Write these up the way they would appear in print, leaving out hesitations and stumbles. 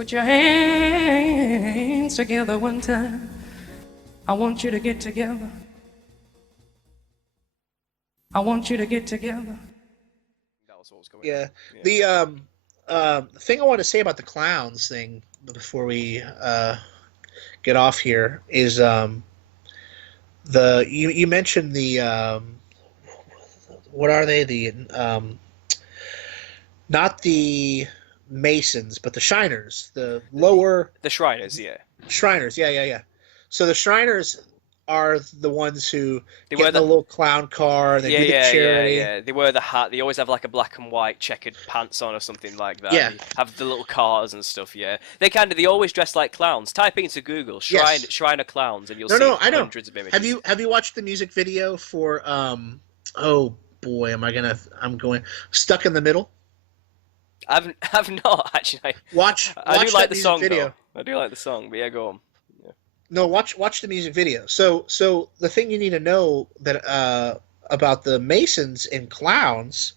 Put your hands together one time. I want you to get together. I want you to get together. That was what was going Yeah. on. Yeah. The thing I want to say about the clowns thing before we get off here is the you mentioned the what are they? The not the Masons, but the Shiners, the lower The Shriners, yeah. Shriners. Yeah, yeah, yeah. So the Shriners are the ones who They get wear in the the little clown car and they do the charity. yeah. They wear the hat. They always have like a black and white checkered pants on or something like that. Yeah. They have the little cars and stuff. Yeah, they always dress like clowns. Type into Google Yes. Shriner clowns and you'll No, see no, I know. hundreds of images. Have you watched the music video for oh boy, I'm going Stuck in the Middle? I've not actually. I do Watch like that the music song video. though. I do like the song, but yeah, go on. Yeah. No, watch the music video. So the thing you need to know that about the Masons and clowns,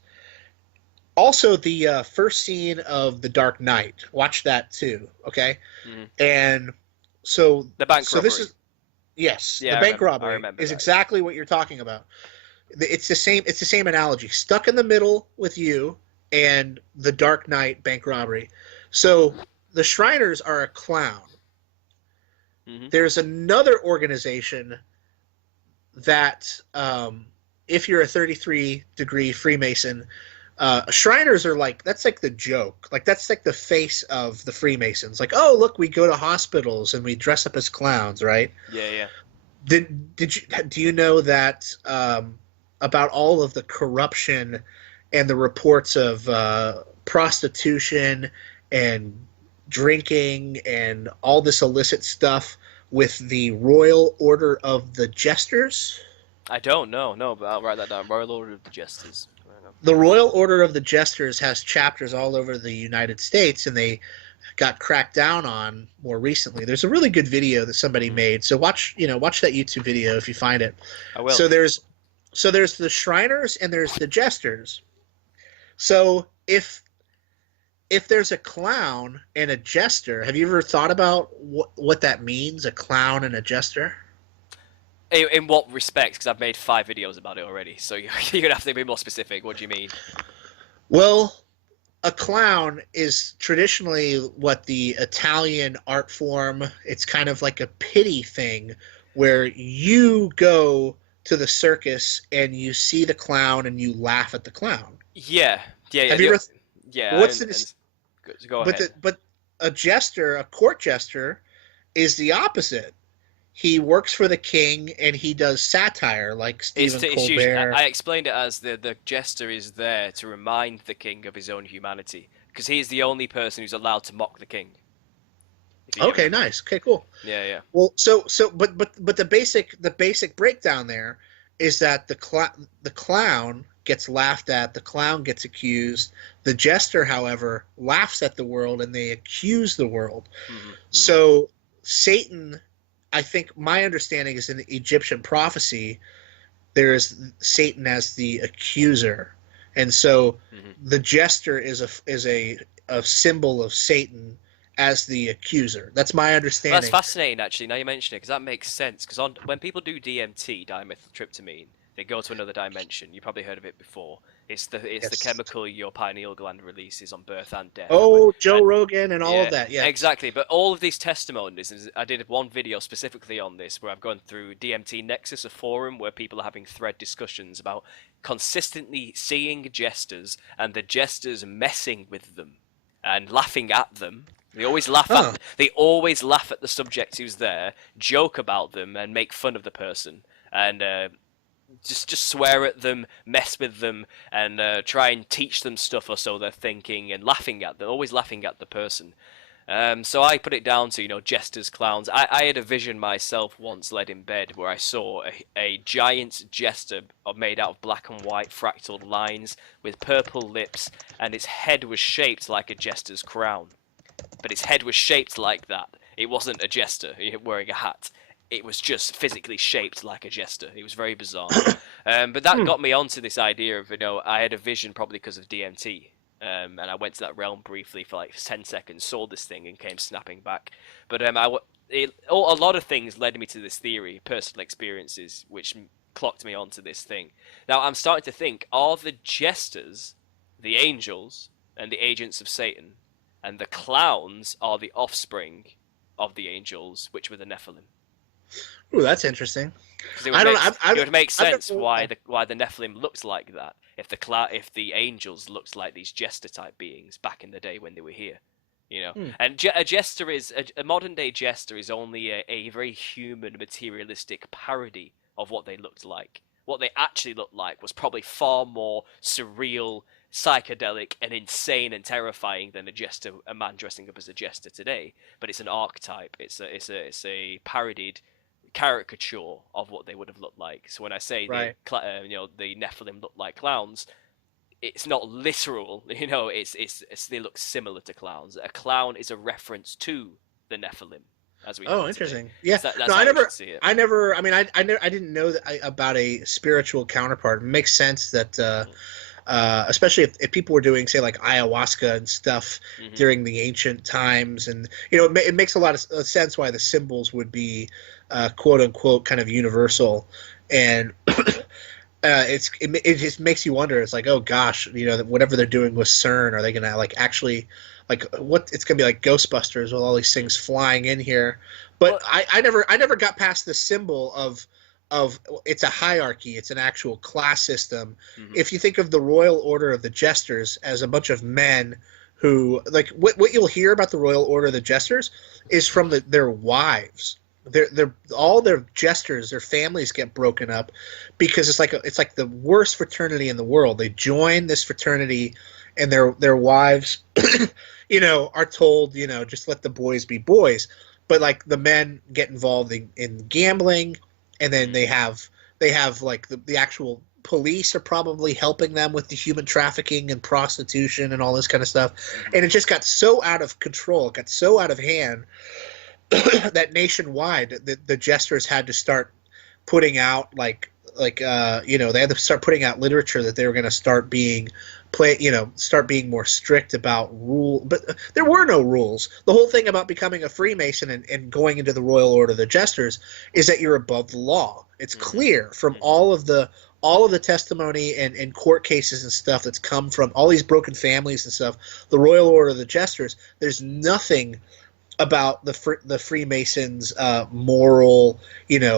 also the first scene of The Dark Knight. Watch that too, okay? Mhm. And so The bank so robbery. this is yes, Yeah, the I bank remember robbery is that. exactly what you're talking about. It's the same analogy. Stuck in the middle with you and the Dark Knight bank robbery. So the Shriners are a clown. Mhm. There's another organization that, if you're a 33-degree Freemason, Shriners are like, that's like the joke. Like, that's like the face of the Freemasons. Like, oh, look, we go to hospitals and we dress up as clowns, right? Yeah, yeah. Do you know that about all of the corruption and the reports of prostitution and drinking and all this illicit stuff with the Royal Order of the Jesters? I don't know, no, but I'll write that down. Royal Order of the Jesters. The Royal Order of the Jesters has chapters all over the United States, and they got cracked down on more recently. There's a really good video that somebody made, so watch that YouTube video if you find it. I will. So there's the Shriners and there's the Jesters. So if there's a clown and a jester, have you ever thought about what that means, a clown and a jester? In what respects? Because I've made 5 videos about it already, so you're gonna have to be more specific. What do you mean? Well, a clown is traditionally what the Italian art form, it's kind of like a pity thing where you go to the circus and you see the clown and you laugh at the clown. Yeah. Have you ever Yeah. what's the Go ahead. But a jester, a court jester, is the opposite. He works for the king and he does satire like Stephen Colbert. I explained it as the jester is there to remind the king of his own humanity, because he is the only person who's allowed to mock the king. Okay, nice. Okay, cool. Yeah, yeah. Well, but the basic breakdown there is that the clown gets laughed at, the clown gets accused. The jester, however, laughs at the world and they accuse the world. Mm-hmm. So Satan, I think my understanding is in the Egyptian prophecy, there is Satan as the accuser, and so the jester is a symbol of Satan as the accuser. That's my understanding. That's fascinating, actually. Now you mention it, because that makes sense. Because when people do DMT, dimethyltryptamine, they go to another dimension. You probably heard of it before. It's the chemical your pineal gland releases on birth and death. Oh, Joe Rogan and all of that. Yeah, exactly. But all of these testimonies, I did one video specifically on this, where I've gone through DMT Nexus, a forum where people are having thread discussions about consistently seeing jesters and the jesters messing with them and laughing at them. They always laugh at. They always laugh at the subject who's there, joke about them, and make fun of the person, and just swear at them, mess with them, and try and teach them stuff, or so they're thinking, and laughing at them. Always laughing at the person. So I put it down to jesters, clowns. I had a vision myself once, led in bed, where I saw a giant jester made out of black and white fractal lines with purple lips, and its head was shaped like a jester's crown. But its head was shaped like that. It wasn't a jester wearing a hat. It was just physically shaped like a jester. It was very bizarre. But that got me onto this idea of, I had a vision probably because of DMT. and I went to that realm briefly for like 10 seconds, saw this thing, and came snapping back. But a lot of things led me to this theory, personal experiences, which clocked me onto this thing. Now I'm starting to think: are the jesters the angels and the agents of Satan, and the clowns are the offspring of the angels, which were the Nephilim? Ooh, that's interesting. Because I it would make sense never- why the Nephilim looked like that if the angels looked like these jester type beings back in the day when they were here, you know. And a jester is a modern day jester is only a very human, materialistic parody of what they looked like. What they actually looked like was probably far more surreal, psychedelic, and insane and terrifying than a man dressing up as a jester today. But it's an archetype. It's a parodied caricature of what they would have looked like. So when I say Right. the Nephilim look like clowns, it's not literal. They look similar to clowns. A clown is a reference to the Nephilim, as we know Oh, it today. interesting. Yeah. That's No, how I you never. should see it. I never. I mean, I didn't know about a spiritual counterpart. It makes sense that, especially if people were doing, say, like ayahuasca and stuff during the ancient times, and it makes a lot of sense why the symbols would be, quote unquote, kind of universal, and. It just makes you wonder. It's like, oh gosh, whatever they're doing with CERN, are they gonna like actually, like, what it's gonna be like Ghostbusters with all these things flying in here? But I never got past the symbol of it's a hierarchy. It's an actual class system. If you think of the Royal Order of the Jesters as a bunch of men who, like, what you'll hear about the Royal Order of the Jesters is from their wives. They're all their jesters, their families get broken up because it's like the worst fraternity in the world. They join this fraternity, and their wives, are told, just let the boys be boys. But like the men get involved in gambling, and then they have like the actual police are probably helping them with the human trafficking and prostitution and all this kind of stuff. And it just got so out of control. It got so out of hand that nationwide the jesters had to start putting out they had to start putting out literature that they were going to start being more strict about rule. But there were no rules. The whole thing about becoming a Freemason and going into the Royal Order of the Jesters is that you're above the law. It's clear from all of the testimony and court cases and stuff that's come from all these broken families and stuff. The Royal Order of the Jesters, there's nothing about the Freemasons' moral,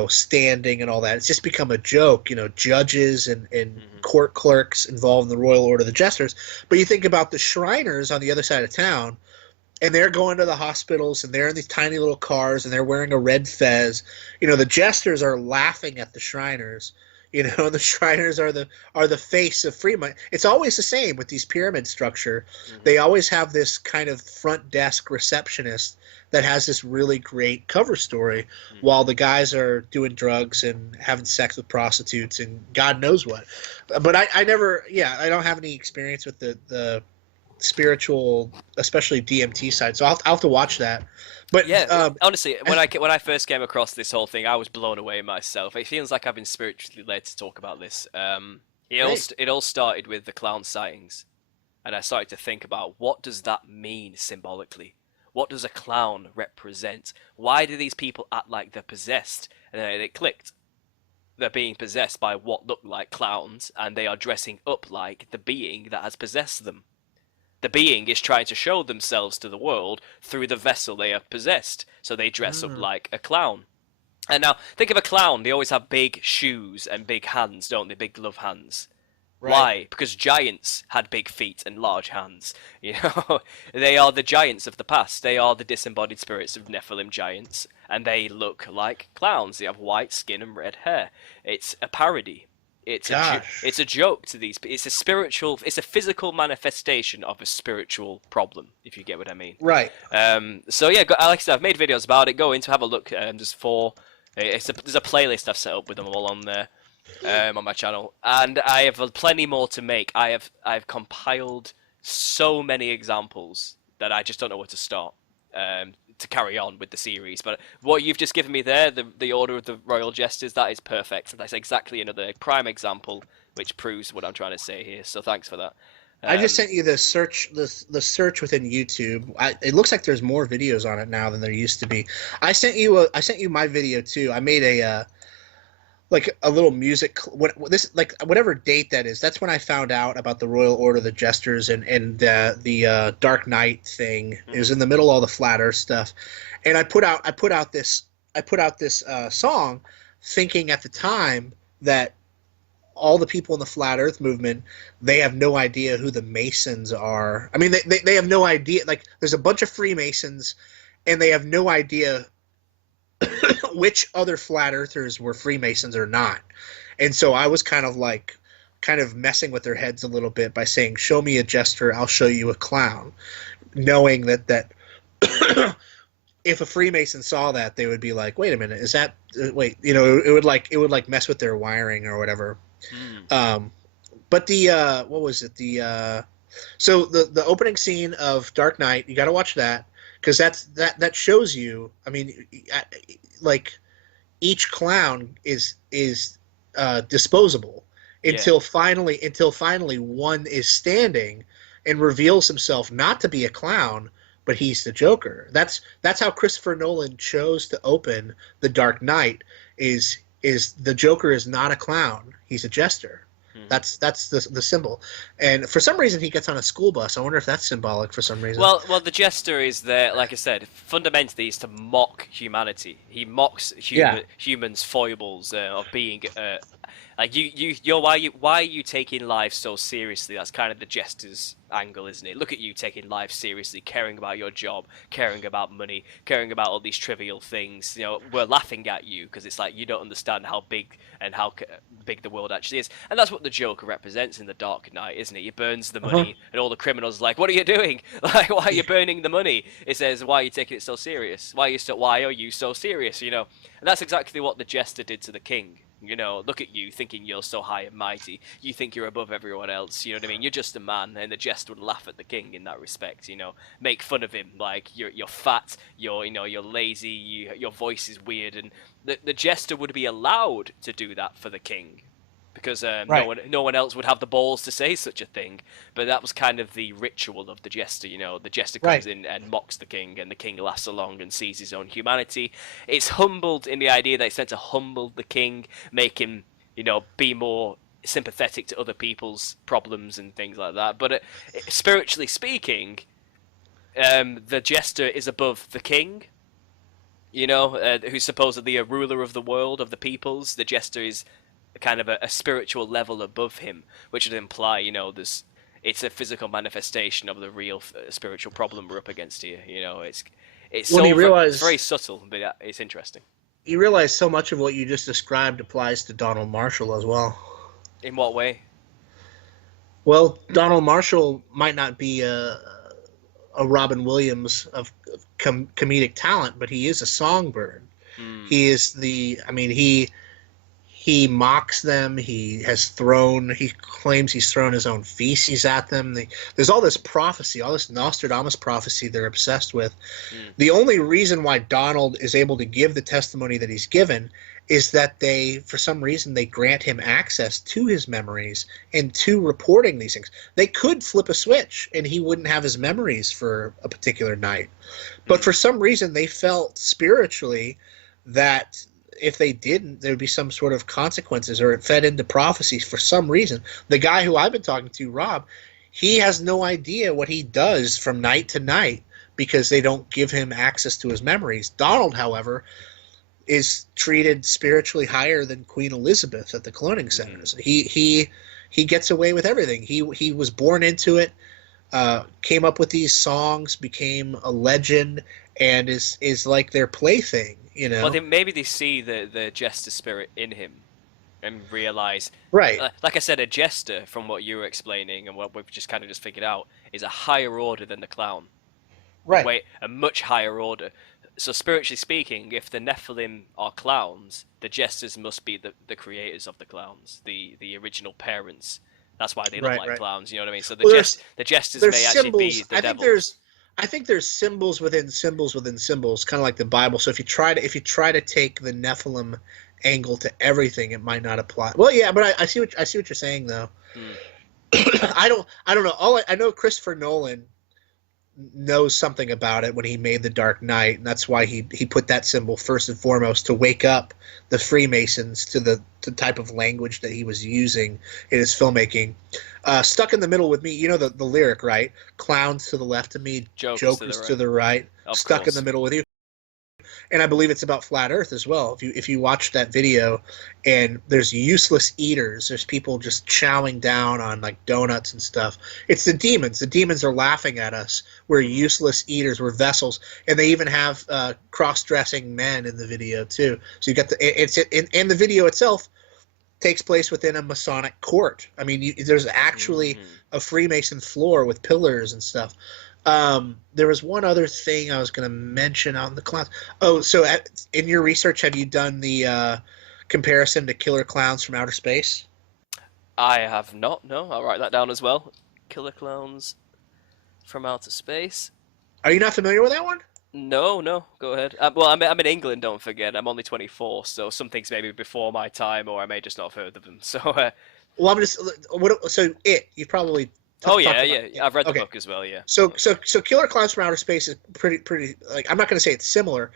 standing and all that. It's just become a joke. Judges and court clerks involved in the Royal Order of the Jesters. But you think about the Shriners on the other side of town, and they're going to the hospitals, and they're in these tiny little cars, and they're wearing a red fez. The Jesters are laughing at the Shriners. The Shriners are the face of Freeman. It's always the same with these pyramid structure. They always have this kind of front desk receptionist that has this really great cover story while the guys are doing drugs and having sex with prostitutes and God knows what. But I don't have any experience with the spiritual, especially DMT side. So I'll have to watch that. But yeah, honestly, when I first came across this whole thing, I was blown away myself. It feels like I've been spiritually led to talk about this. It all started with the clown sightings, and I started to think about what does that mean symbolically. What does a clown represent? Why do these people act like they're possessed? And then it clicked. They're being possessed by what look like clowns, and they are dressing up like the being that has possessed them. The being is trying to show themselves to the world through the vessel they have possessed, so they dress up like a clown. And now, think of a clown. They always have big shoes and big hands, don't they? Big glove hands. Right. Why? Because giants had big feet and large hands. They are the giants of the past. They are the disembodied spirits of Nephilim giants, and they look like clowns. They have white skin and red hair. It's a parody. It's a joke to these. It's a physical manifestation of a spiritual problem, if you get what I mean. Right. So yeah, like I said, I've made videos about it. Go in to have a look. There's a playlist I've set up with them all on there, on my channel, and I have plenty more to make. I've compiled so many examples that I just don't know where to start. To carry on with the series, but what you've just given me there, the Order of the Royal Jesters, that is perfect. That's exactly another prime example which proves what I'm trying to say here, so thanks for that. I just sent you the search the search within YouTube. It looks like there's more videos on it now than there used to be. I sent you my video too. I made a like a little music this like whatever date that is. That's when I found out about the Royal Order of the Jesters and the Dark Knight thing. It was in the middle of all the flat Earth stuff, and I put out this song, thinking at the time that all the people in the flat Earth movement, they have no idea who the Masons are. I mean, they have no idea. Like, there's a bunch of Freemasons, and they have no idea which other flat earthers were Freemasons or not. And so I was kind of messing with their heads a little bit by saying, show me a jester, I'll show you a clown, knowing that if a Freemason saw that, they would be like, wait a minute, is that wait, you know, it would mess with their wiring or whatever. But the what was it, so the opening scene of Dark Knight, you got to watch that, because that shows you, I mean, like, each clown is disposable until finally one is standing and reveals himself not to be a clown, but he's the Joker. That's how Christopher Nolan chose to open The Dark Knight. Is the Joker is not a clown, he's a jester. That's the symbol, and for some reason he gets on a school bus. I wonder if that's symbolic for some reason. Well, the jester is there, like I said, fundamentally is to mock humanity. He mocks humans' foibles of being like why are you taking life so seriously? That's kind of the jester's angle, isn't it? Look at you taking life seriously, caring about your job, caring about money, caring about all these trivial things. You know, we're laughing at you because it's like you don't understand how big the world actually is. And that's what the Joker represents in The Dark Knight, isn't it? He burns the money, and all the criminals are like, what are you doing? Like, why are you burning the money? It says, why are you taking it so serious? Why are you so serious? You know, and that's exactly what the jester did to the king. You know, look at you thinking you're so high and mighty. You think you're above everyone else. You know what I mean? You're just a man, and the jester would laugh at the king in that respect. You know, make fun of him, like you're fat, you're lazy, your voice is weird, and the jester would be allowed to do that for the king, because no one else would have the balls to say such a thing. But that was kind of the ritual of the jester. You know, the jester comes in and mocks the king, and the king laughs along and sees his own humanity. It's humbled in the idea that it's meant to humble the king, make him, you know, be more sympathetic to other people's problems and things like that. But spiritually speaking, the jester is above the king. You know, who's supposedly a ruler of the world, of the peoples. The jester is kind of a spiritual level above him, which would imply, you know, it's a physical manifestation of the real spiritual problem we're up against here. You know, it's very subtle, but it's interesting. You realize so much of what you just described applies to Donald Marshall as well. In what way? Well, Donald Marshall might not be a Robin Williams of comedic talent, but he is a songbird. He is he mocks them. He claims he's thrown his own feces at them. There's all this prophecy, all this Nostradamus prophecy they're obsessed with. The only reason why Donald is able to give the testimony that he's given is that for some reason, they grant him access to his memories and to reporting these things. They could flip a switch and he wouldn't have his memories for a particular night. But for some reason, they felt spiritually that if they didn't, there would be some sort of consequences, or it fed into prophecies for some reason. The guy who I've been talking to, Rob, he has no idea what he does from night to night because they don't give him access to his memories. Donald, however, is treated spiritually higher than Queen Elizabeth at the cloning centers. He gets away with everything. He was born into it, came up with these songs, became a legend, and is like their plaything. You know? Well, maybe they see the jester spirit in him and realize, right? Like I said, a jester, from what you were explaining and what we've just figured out, is a higher order than the clown. Right. A much higher order. So spiritually speaking, if the Nephilim are clowns, the jesters must be the creators of the clowns, the original parents. That's why they look like clowns. You know what I mean? So the jesters may actually be the devils. I think there's symbols within symbols within symbols, kind of like the Bible. So if you try to take the Nephilim angle to everything, it might not apply. Well, yeah, but I see what you're saying though. I don't know. I know Christopher Nolan knows something about it when he made The Dark Knight, and that's why he put that symbol first and foremost to wake up the Freemasons to the type of language that he was using in his filmmaking. Stuck in the Middle with Me, you know the lyric, right? Clowns to the left of me, jokers to the right. Stuck in the middle with you. And I believe it's about flat Earth as well. If you watch that video, and there's useless eaters, there's people just chowing down on like donuts and stuff. It's the demons. The demons are laughing at us. We're useless eaters. We're vessels, and they even have cross-dressing men in the video too. So you got and the video itself takes place within a Masonic court. I mean, there's actually a Freemason floor with pillars and stuff. There was one other thing I was going to mention on the clowns. Oh, so in your research, have you done the comparison to Killer Clowns from Outer Space? I have not. No, I'll write that down as well. Killer Clowns from Outer Space. Are you not familiar with that one? No, go ahead. Well, I'm in England, don't forget. I'm only 24, so some things maybe before my time, or I may just not have heard of them. So, well, I'm just you probably. Oh yeah. I've read the book as well. Yeah. So Killer Clowns from Outer Space is pretty. Like, I'm not going to say it's similar,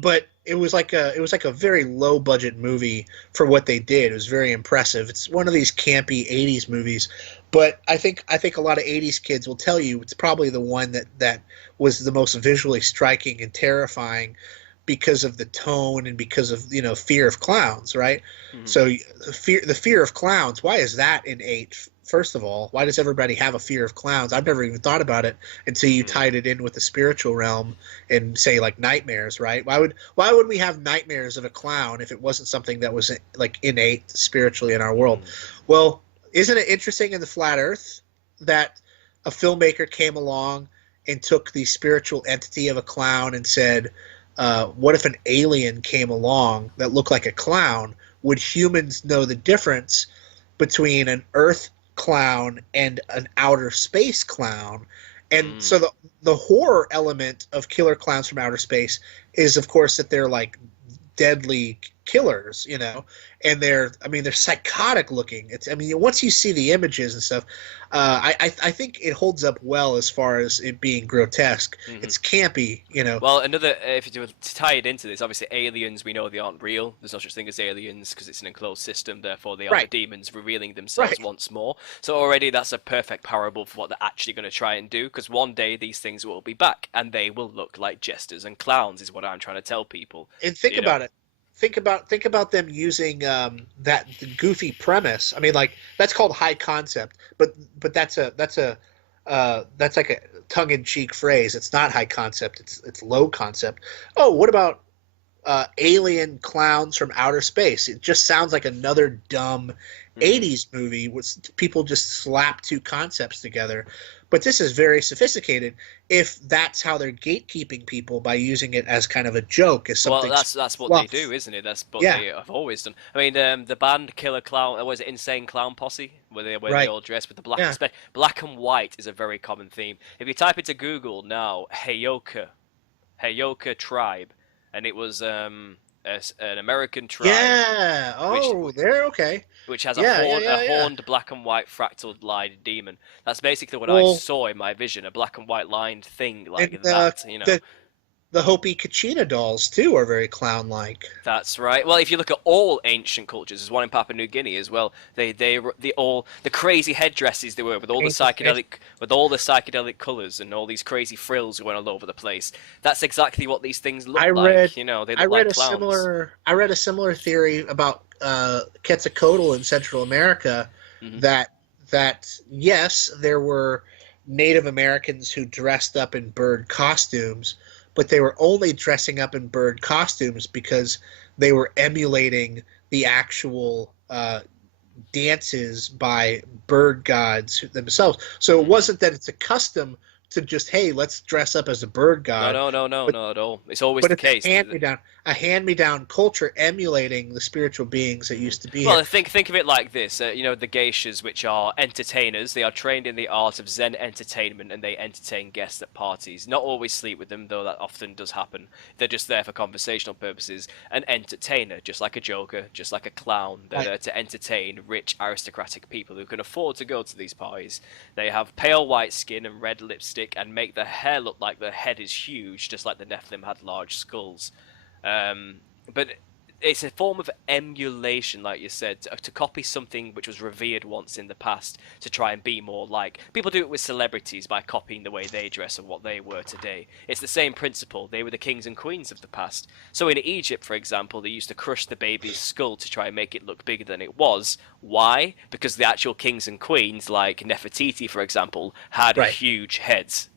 but it was like a very low budget movie for what they did. It was very impressive. It's one of these campy '80s movies, but I think a lot of '80s kids will tell you it's probably the one that was the most visually striking and terrifying because of the tone and because of fear of clowns, right? Mm-hmm. So the fear of clowns. Why is that in 8? First of all, why does everybody have a fear of clowns? I've never even thought about it until you tied it in with the spiritual realm and say like nightmares, right? Why would we have nightmares of a clown if it wasn't something that was like innate spiritually in our world? Well, isn't it interesting in the Flat Earth that a filmmaker came along and took the spiritual entity of a clown and said, what if an alien came along that looked like a clown? Would humans know the difference between an Earth clown and an outer space clown? And so the horror element of Killer Clowns from Outer Space is, of course, that they're like deadly killers, and they're psychotic looking. Once you see the images and stuff, I think it holds up well as far as it being grotesque. It's campy, Well, another, if you to tie it into this, obviously aliens, we know they aren't real. There's no such thing as aliens because it's an enclosed system. Therefore, they are the demons revealing themselves once more. So already that's a perfect parable for what they're actually going to try and do. Because one day these things will be back and they will look like jesters and clowns, is what I'm trying to tell people. And think about it. Think about them using that goofy premise. I mean, like, that's called high concept, but that's like a tongue-in-cheek phrase. It's not high concept. It's low concept. Oh, what about alien clowns from outer space? It just sounds like another dumb 80s movie with people just slap two concepts together. But this is very sophisticated if that's how they're gatekeeping people, by using it as kind of a joke, as something. Well, that's what they do, isn't it? That's what they have always done. I mean, the band Killer Clown, was it Insane Clown Posse, where they all dress with the black black and white is a very common theme. If you type into Google now, Heyoka tribe, and it was an American tribe. Yeah. Oh, they're okay. Which has a horned black and white fractal lined demon. That's basically what I saw in my vision, a black and white lined thing like that. The Hopi Kachina dolls too are very clown-like. That's right. Well, if you look at all ancient cultures, there's one in Papua New Guinea as well. They all the crazy headdresses they were with all the psychedelic colors and all these crazy frills going all over the place. That's exactly what these things look like. They look like clowns. I read a similar theory about Quetzalcoatl in Central America, that yes, there were Native Americans who dressed up in bird costumes, but they were only dressing up in bird costumes because they were emulating the actual dances by bird gods themselves. So it wasn't that it's a custom to just, hey, let's dress up as a bird No, god. no, no, no, But, no, at all. It's always but the it's case. a hand-me-down culture emulating the spiritual beings that used to be here. Well, think of it like this. The geishas, which are entertainers, they are trained in the art of Zen entertainment, and they entertain guests at parties. Not always sleep with them, though that often does happen. They're just there for conversational purposes. An entertainer, just like a joker, just like a clown. They're Right. there to entertain rich, aristocratic people who can afford to go to these parties. They have pale white skin and red lipstick, and make their hair look like their head is huge, just like the Nephilim had large skulls. But it's a form of emulation, like you said, to copy something which was revered once in the past to try and be more like. People do it with celebrities by copying the way they dress and what they were today. It's the same principle. They were the kings and queens of the past. So in Egypt, for example, they used to crush the baby's skull to try and make it look bigger than it was. Why? Because the actual kings and queens, like Nefertiti, for example, had Right. huge heads,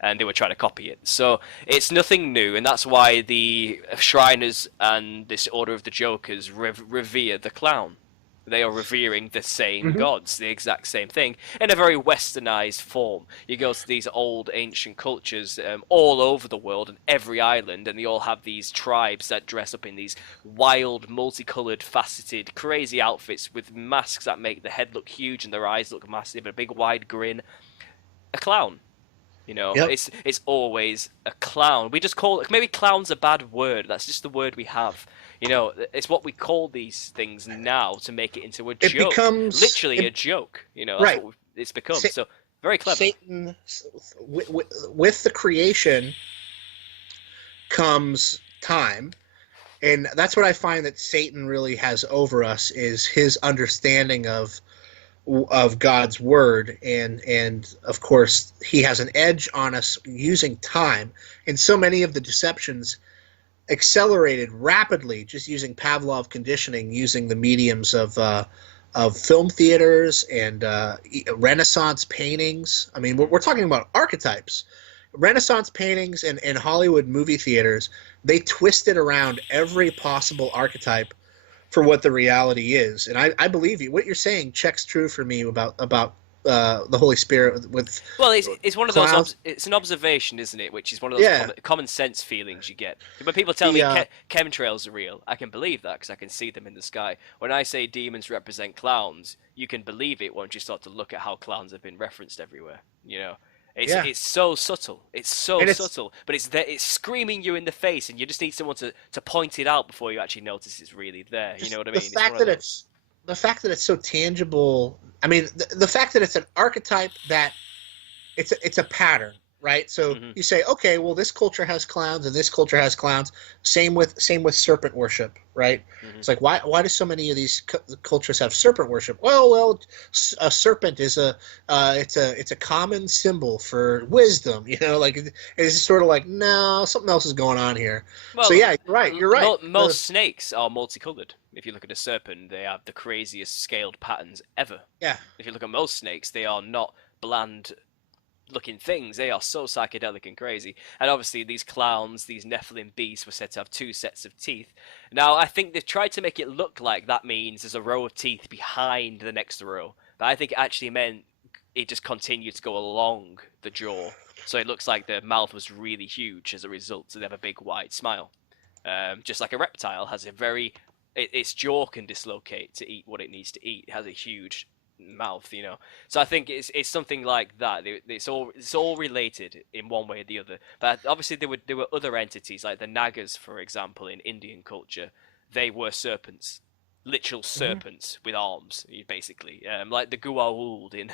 and they were trying to copy it. So it's nothing new, and that's why the Shriners and this Order of the Jokers revere the clown. They are revering the same gods, the exact same thing, in a very westernized form. You go to these old ancient cultures all over the world, and every island, and they all have these tribes that dress up in these wild, multicolored, faceted, crazy outfits with masks that make the head look huge and their eyes look massive, and a big wide grin. A clown. Yep. It's always a clown. We just call it, maybe clown's a bad word. That's just the word we have. It's what we call these things now to make it into a It joke. becomes Literally a joke. That's right. what it's become. Sa- So very clever. Satan, with the creation comes time, and that's what I find that Satan really has over us is his understanding of God's word, and of course he has an edge on us using time, and so many of the deceptions accelerated rapidly just using Pavlov conditioning, using the mediums of film theaters and Renaissance paintings. I mean, we're talking about archetypes. Renaissance paintings and Hollywood movie theaters, they twisted around every possible archetype for what the reality is. And I believe you. What you're saying checks true for me about the Holy Spirit with Well, it's one of clouds. those. It's an observation, isn't it? Which is one of those Yeah. common sense feelings you get. When people tell The, me chemtrails are real, I can believe that because I can see them in the sky. When I say demons represent clowns, you can believe it once you start to look at how clowns have been referenced everywhere. Yeah. It's so subtle. It's so And subtle, but it's there. It's screaming you in the face, and you just need someone to point it out before you actually notice it's really there. You know what I mean? The fact that it's so tangible. I mean, the fact that it's an archetype, that it's a pattern, right? So you say, okay, well, this culture has clowns and this culture has clowns. Same with serpent worship, right? It's like, why do so many of these cultures have serpent worship? Well, a serpent is it's a common symbol for wisdom, like it's sort of like, no, something else is going on here. Well, So yeah, you're right. Most snakes are multicolored. If you look at a serpent, they have the craziest scaled patterns ever. Yeah. If you look at most snakes, they are not bland looking things. They are so psychedelic and crazy. And obviously these clowns, these Nephilim beasts, were said to have 2 sets of teeth. Now I think they've tried to make it look like that means there's a row of teeth behind the next row, but I think it actually meant it just continued to go along the jaw, so it looks like the mouth was really huge as a result, so they have a big wide smile. Just like a reptile has its jaw can dislocate to eat what it needs to eat. It has a huge mouth. So I think it's something like that. It's all related in one way or the other. But obviously there were other entities like the Nagas, for example, in Indian culture. They were serpents, literal serpents with arms, basically, like the Goa'uld in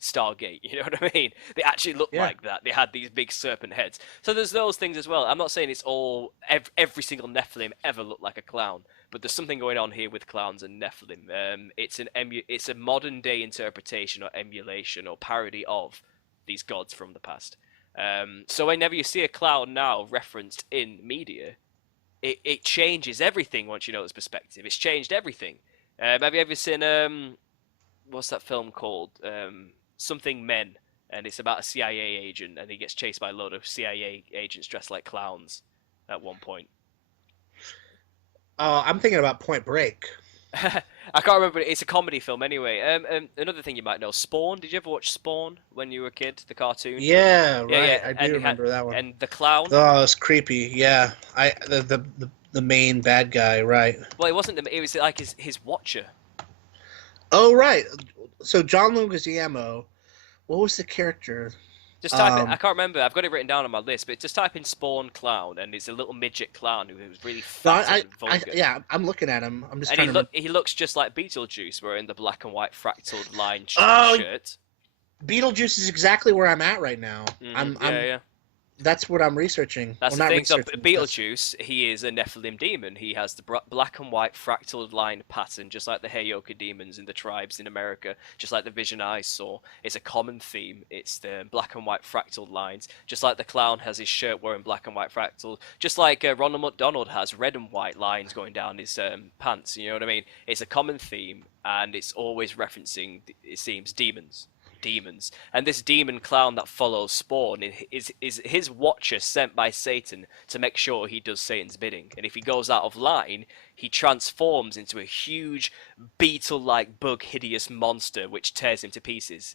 Stargate. You know what I mean? They actually looked like that. They had these big serpent heads. So there's those things as well. I'm not saying it's all every single Nephilim ever looked like a clown, but there's something going on here with clowns and Nephilim. It's a modern day interpretation or emulation or parody of these gods from the past. So whenever you see a clown now referenced in media, it changes everything once you know its perspective. It's changed everything. Have you ever seen what's that film called? Something Men, and it's about a CIA agent, and he gets chased by a load of CIA agents dressed like clowns at one point. I'm thinking about Point Break. I can't remember. It's a comedy film anyway. Another thing you might know, Spawn. Did you ever watch Spawn when you were a kid? The cartoon. Yeah, right. Yeah. I do remember that one. And the clown. Oh, it's creepy. Yeah, the main bad guy, right? Well, it wasn't the. It was like his watcher. Oh, right. So John Leguizamo, what was the character? Just type in. I can't remember. I've got it written down on my list, but just type in Spawn clown, and it's a little midget clown who's really fat and vulgar. Yeah, I'm looking at him. I'm just and trying to. He looks just like Beetlejuice, wearing the black and white fractaled line shirt. Beetlejuice is exactly where I'm at right now. Yeah. That's what I'm researching. That's the thing. So Beetlejuice, he is a Nephilim demon. He has the black and white fractal line pattern, just like the Heyoka demons in the tribes in America, just like the vision I saw. It's a common theme. It's the black and white fractal lines, just like the clown has his shirt wearing black and white fractal, just like Ronald McDonald has red and white lines going down his pants. You know what I mean? It's a common theme, and it's always referencing, it seems, demons, and this demon clown that follows Spawn is his watcher sent by Satan to make sure he does Satan's bidding, and if he goes out of line, he transforms into a huge beetle-like bug hideous monster which tears him to pieces.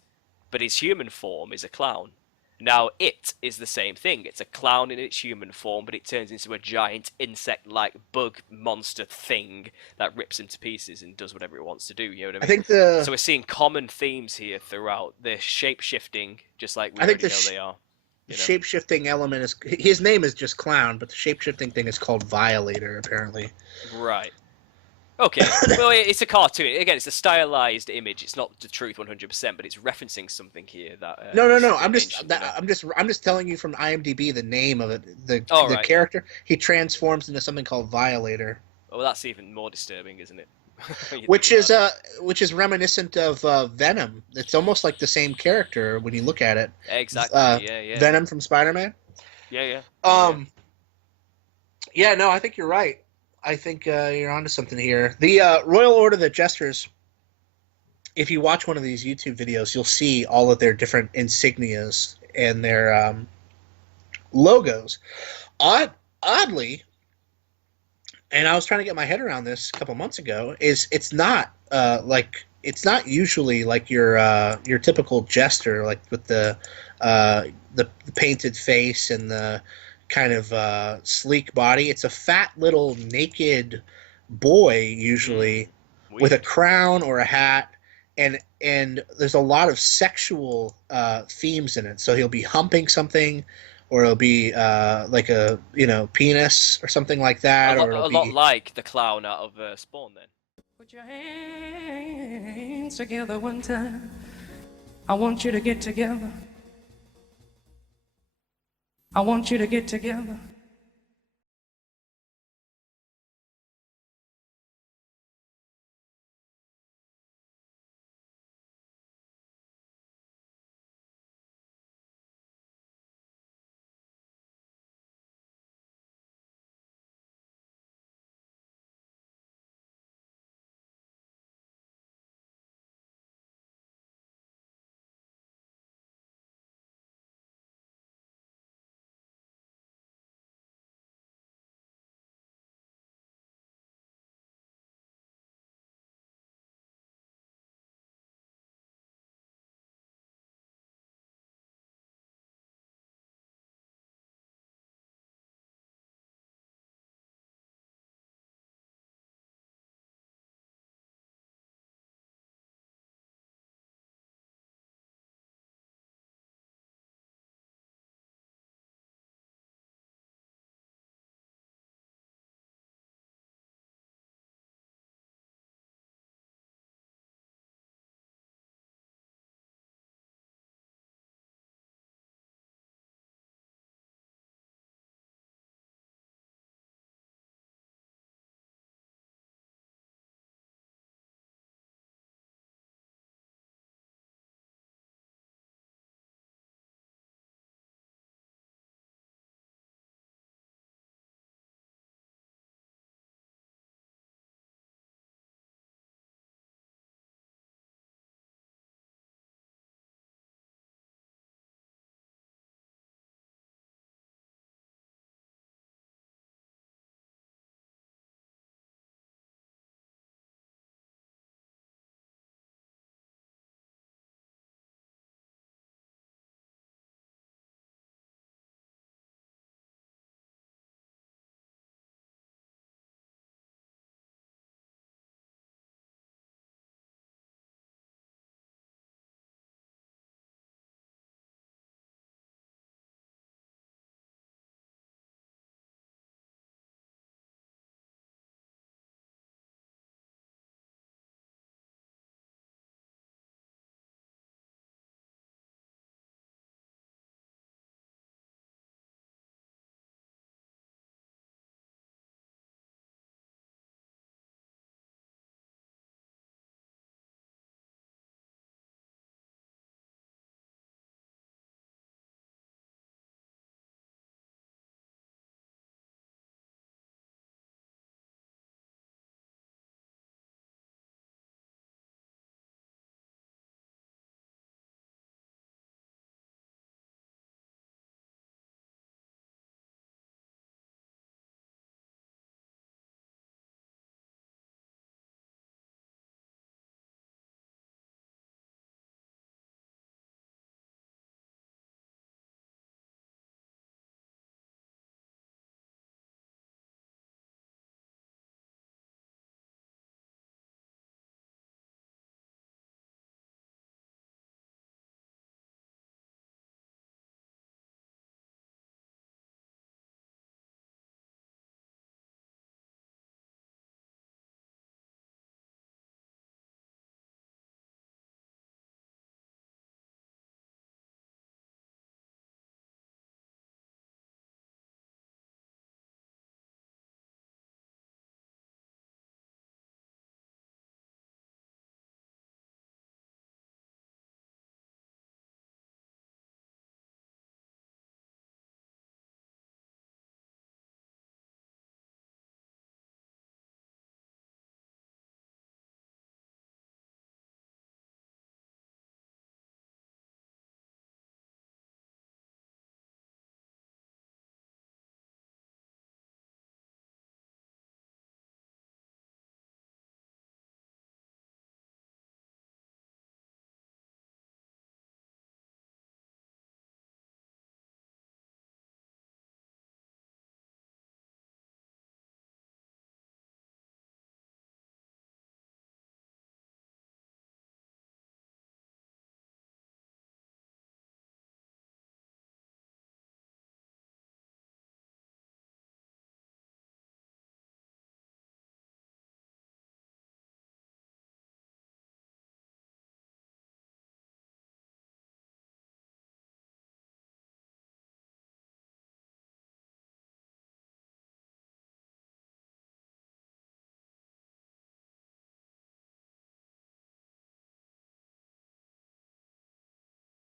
But his human form is a clown. Now, it is the same thing. It's a clown in its human form, but it turns into a giant insect-like bug monster thing that rips him to pieces and does whatever it wants to do. You know what I mean? So we're seeing common themes here throughout. They're shape-shifting, just like we already know they are. The shape-shifting element is... His name is just Clown, but the shape-shifting thing is called Violator, apparently. Right. Okay, well, it's a cartoon. Again, it's a stylized image. It's not the truth 100%, but it's referencing something here that. No. I'm just telling you from IMDb the name of it. The character he transforms into something called Violator. Well, that's even more disturbing, isn't it? which is reminiscent of Venom. It's almost like the same character when you look at it. Exactly. Yeah. Venom from Spider-Man. Yeah. Yeah. No, I think you're right. I think you're onto something here. The Royal Order of the Jesters, if you watch one of these YouTube videos, you'll see all of their different insignias and their logos. Oddly, and I was trying to get my head around this a couple months ago, it's not usually like your typical jester, like with the painted face and the kind of sleek body. It's a fat little naked boy usually with a crown or a hat, and there's a lot of sexual themes in it. So he'll be humping something, or it'll be like a penis or something like that, or a lot like the clown out of Spawn. Then put your hands together one time. I want you to get together. I want you to get together.